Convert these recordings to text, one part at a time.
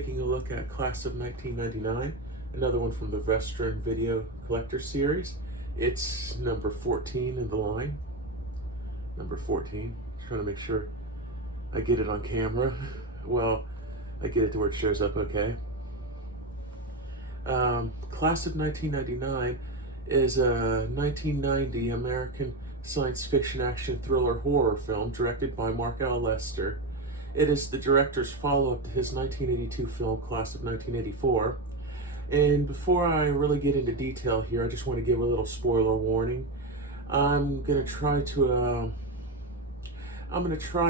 taking a look at Class of 1999, another one from the Vestron Video Collector Series. It's number 14 in the line. Number 14. Trying to make sure I get it on camera. Well, I get it to where it shows up okay. Class of 1999 is a 1990 American science fiction action thriller horror film directed by Mark L. Lester. It is the director's follow-up to his 1982 film, Class of 1984. And before I really get into detail here, I just want to give a little spoiler warning. I'm gonna try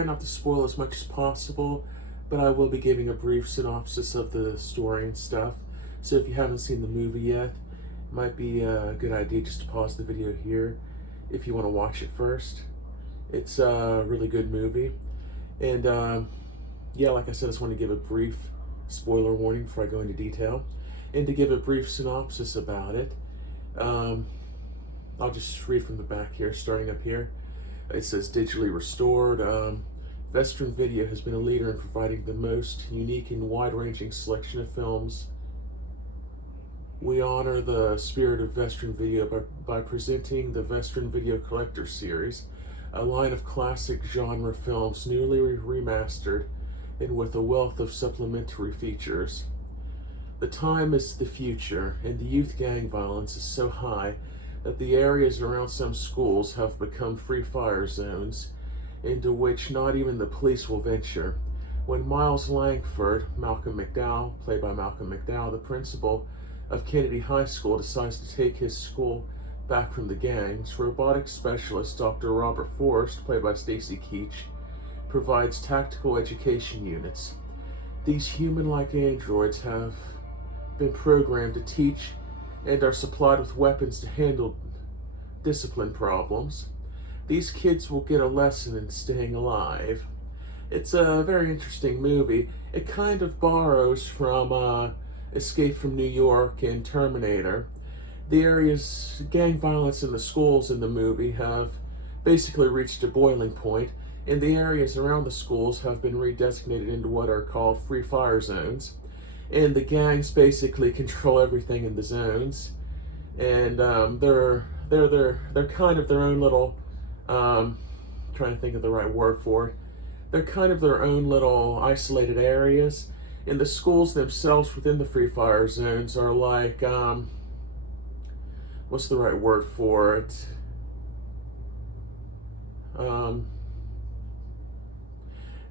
not to spoil as much as possible, but I will be giving a brief synopsis of the story and stuff. So if you haven't seen the movie yet, it might be a good idea just to pause the video here if you want to watch it first. It's a really good movie. And yeah, like I said, I just want to give a brief spoiler warning before I go into detail. And to give a brief synopsis about it, I'll just read from the back here, starting up here. It says, digitally restored. Vestron Video has been a leader in providing the most unique and wide-ranging selection of films. We honor the spirit of Vestron Video by presenting the Vestron Video Collector Series, a line of classic genre films newly remastered and with a wealth of supplementary features. The time is the future, and the youth gang violence is so high that the areas around some schools have become free fire zones into which not even the police will venture. When Miles Langford, Malcolm McDowell, played by Malcolm McDowell, the principal of Kennedy High School, decides to take his school back from the gangs, robotics specialist Dr. Robert Forrest, played by Stacy Keach, provides tactical education units. These human-like androids have been programmed to teach and are supplied with weapons to handle discipline problems. These kids will get a lesson in staying alive. It's a very interesting movie. It kind of borrows from Escape from New York and Terminator. The area's gang violence in the schools in the movie have basically reached a boiling point, and the areas around the schools have been redesignated into what are called free fire zones. And the gangs basically control everything in the zones, and they're kind of their own little trying to think of the right word for it. They're kind of their own little isolated areas, and the schools themselves within the free fire zones are like what's the right word for it?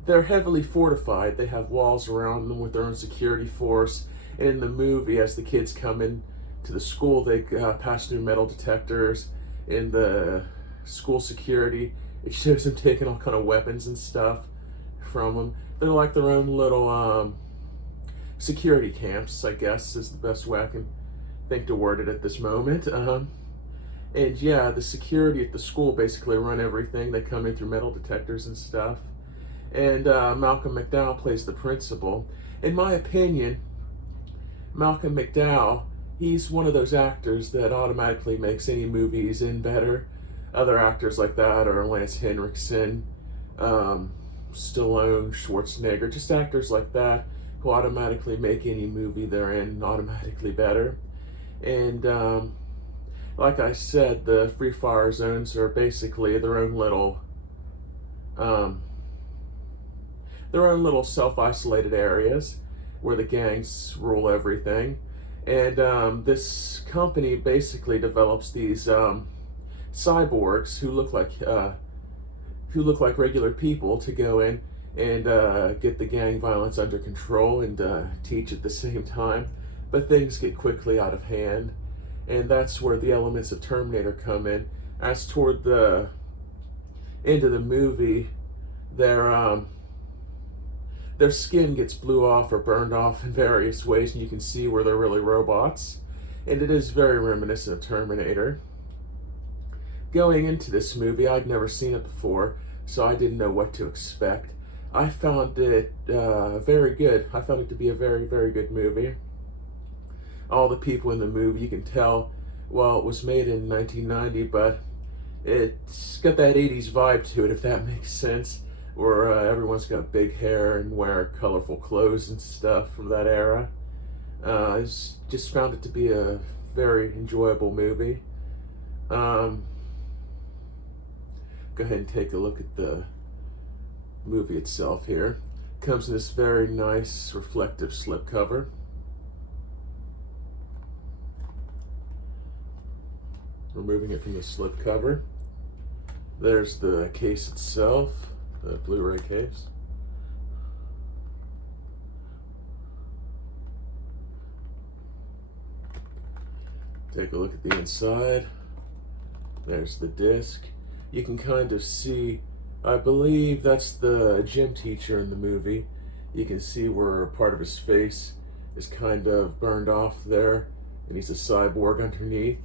They're heavily fortified. They have walls around them with their own security force. And in the movie, as the kids come in to the school, they pass through metal detectors. In the school security, it shows them taking all kind of weapons and stuff from them. They're like their own little security camps, I guess, is the best way I can think to word it at this moment. And yeah, the security at the school basically run everything. They come in through metal detectors and stuff. And Malcolm McDowell plays the principal. In my opinion, Malcolm McDowell, he's one of those actors that automatically makes any movie he's in better. Other actors like that are Lance Henriksen, Stallone, Schwarzenegger, just actors like that who automatically make any movie they're in automatically better. And like I said, the free fire zones are basically their own little self-isolated areas where the gangs rule everything. And this company basically develops these cyborgs who look like regular people to go in and get the gang violence under control and teach at the same time. But things get quickly out of hand, and that's where the elements of Terminator come in. As toward the end of the movie, their skin gets blew off or burned off in various ways, and you can see where they're really robots. And it is very reminiscent of Terminator. Going into this movie, I'd never seen it before, so I didn't know what to expect. I found it very good. I found it to be a very, very good movie. All the people in the movie, you can tell, well, it was made in 1990, but it's got that 80s vibe to it, if that makes sense, where everyone's got big hair and wear colorful clothes and stuff from that era. I just found it to be a very enjoyable movie. Go ahead and take a look at the movie itself here. Comes in this very nice reflective slipcover. Removing it from the slipcover. There's the case itself, the Blu-ray case. Take a look at the inside. There's the disc. You can kind of see, I believe that's the gym teacher in the movie. You can see where part of his face is kind of burned off there, and he's a cyborg underneath.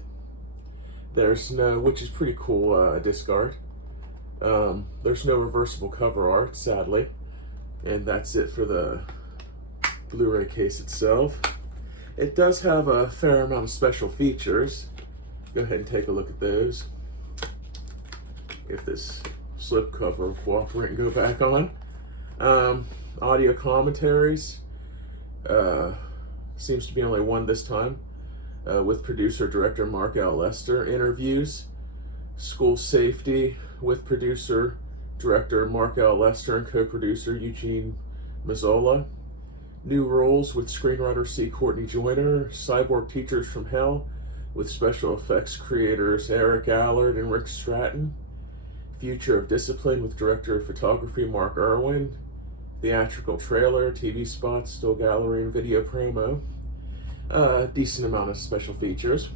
There's no, which is pretty cool disc art. There's no reversible cover art, sadly. And that's it for the Blu-ray case itself. It does have a fair amount of special features. Go ahead and take a look at those. If this slipcover will cooperate and go back on. Audio commentaries. Seems to be only one this time. With producer-director Mark L. Lester. Interviews. School Safety with producer-director Mark L. Lester and co-producer Eugene Mazzola. New Roles with screenwriter C. Courtney Joyner. Cyborg Teachers from Hell with special effects creators Eric Allard and Rick Stratton. Future of Discipline with director of photography Mark Irwin. Theatrical trailer, TV spots, still gallery, and video promo. Decent amount of special features.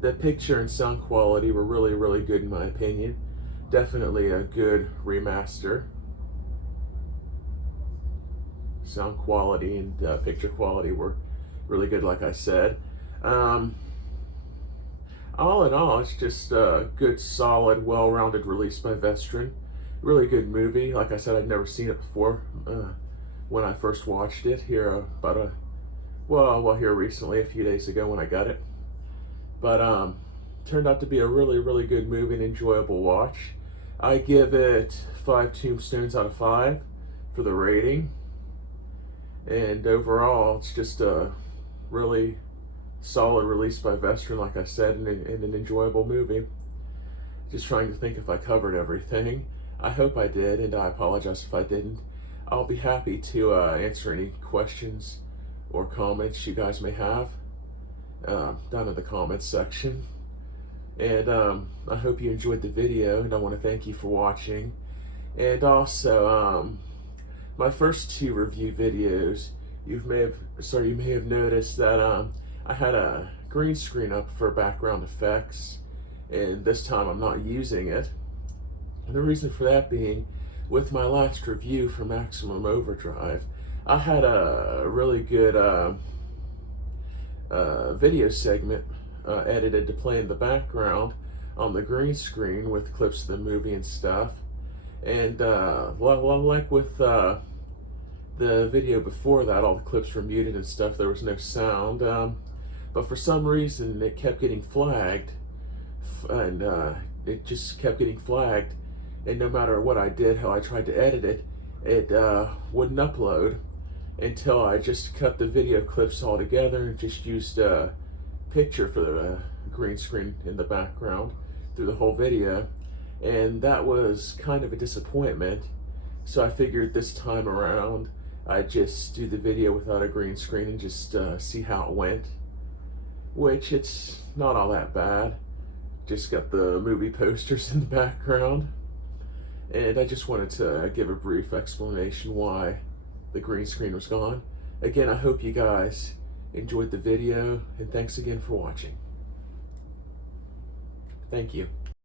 The picture and sound quality were really, really good in my opinion. Definitely a good remaster. Sound quality and picture quality were really good, like I said. All in all, it's just a good, solid, well-rounded release by Vestron. Really good movie. Like I said, I'd never seen it before when I first watched it here here recently, a few days ago when I got it. But turned out to be a really, really good movie and enjoyable watch. I give it 5 tombstones out of 5 for the rating. And overall, it's just a really solid release by Vestron, like I said, and an enjoyable movie. Just trying to think if I covered everything. I hope I did, and I apologize if I didn't. I'll be happy to answer any questions or comments you guys may have down in the comments section. And I hope you enjoyed the video, and I want to thank you for watching. And also, my first 2 review videos, you may have noticed that I had a green screen up for background effects, and this time I'm not using it. And the reason for that being, with my last review for Maximum Overdrive, I had a really good video segment edited to play in the background on the green screen with clips of the movie and stuff. And like with the video before that, all the clips were muted and stuff, there was no sound. But for some reason, it kept getting flagged, and it just kept getting flagged. And no matter what I did, how I tried to edit it, it wouldn't upload until I just cut the video clips all together and just used a picture for the green screen in the background through the whole video. And that was kind of a disappointment. So I figured this time around, I'd just do the video without a green screen and just see how it went. Which, it's not all that bad. Just got the movie posters in the background. And I just wanted to give a brief explanation why the green screen was gone. Again, I hope you guys enjoyed the video, and thanks again for watching. Thank you.